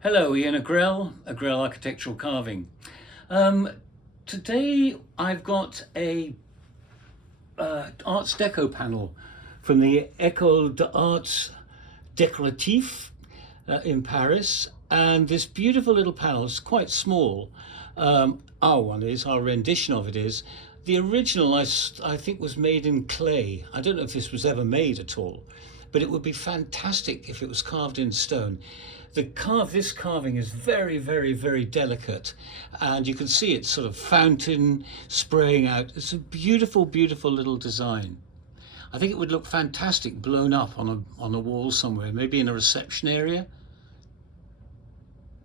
Hello, Ian Agrell, Agrell Architectural Carving. Um, Today I've got a Arts Deco panel from the École d'Arts Décoratifs in Paris, and this beautiful little panel is quite small. Our rendition of it is. The original, I think, was made in clay. I don't know if this was ever made at all, but it would be fantastic if it was carved in stone. This carving is very, very, very delicate, and you can see it's sort of fountain spraying out. It's a beautiful, beautiful little design. I think it would look fantastic blown up on a wall somewhere, maybe in a reception area.